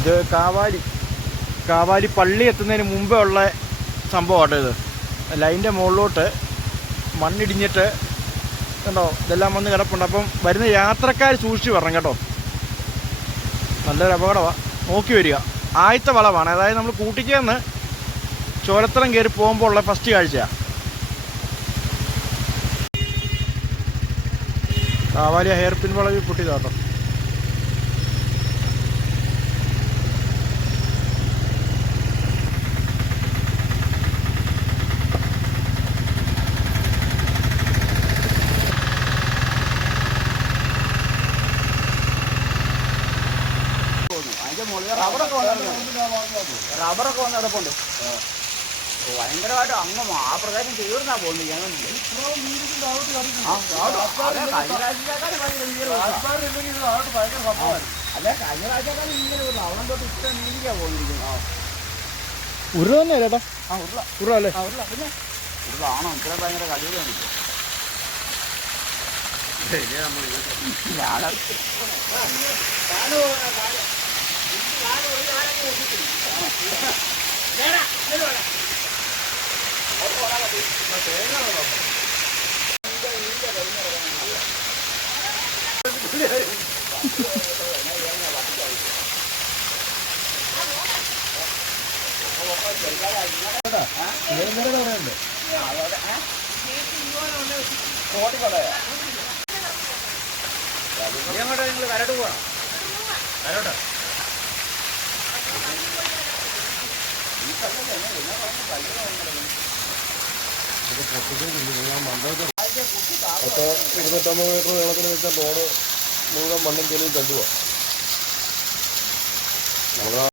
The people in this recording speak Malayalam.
ഇത് കാവാലി പള്ളി എത്തുന്നതിന് മുമ്പേ ഉള്ള സംഭവമാണ് ഇത്. ലൈനിൻ്റെ മുകളിലോട്ട് മണ്ണിടിഞ്ഞിട്ട് കണ്ടോ ഇതെല്ലാം വന്ന് കിടപ്പുണ്ട്. അപ്പം വരുന്ന യാത്രക്കാർ സൂക്ഷിച്ച് വരണം കേട്ടോ. നല്ലൊരു അപകടമാണ്, നോക്കി വരിക. ആദ്യത്തെ വളവാണ്, അതായത് നമ്മൾ കൂട്ടിക്കന്ന് ചോരത്തളം കയറി പോകുമ്പോൾ ഉള്ള ഫസ്റ്റ് കാഴ്ചയാണ്. കാവാലി ഹെയർ പിൻ വളവിൽ പൊട്ടിയതാട്ടോ. റബ്ബറൊക്കെ വന്ന് കിടപ്പുണ്ട്. ഭയങ്കരമായിട്ട് അങ്ങ് ആ പ്രദേശം തീർന്നാ പോകുന്നു. കഴിഞ്ഞ പ്രാവശ്യക്കാരും ഇങ്ങനെ വരുന്നു. അവിടെ തൊട്ട് ഇത്ര നീതിക്കാ പോയിരിക്കുന്നു. ഉരുള തന്നെ ചേട്ടാ? ഉരുള അല്ലേ? പിന്നെ ഉരുളാണോ? ഇത്ര ഭയങ്കര കഴിവുണ്ട്. എങ്ങോട്ടാ നിങ്ങൾ വരട്ട് പോവാ? വരട്ടെ. അപ്പോൾ 250 മീറ്റർ നീളത്തിന് വെച്ച റോഡ് മുഴുവൻ മണ്ണും ചെളിയും തല്ലുക. നമ്മൾ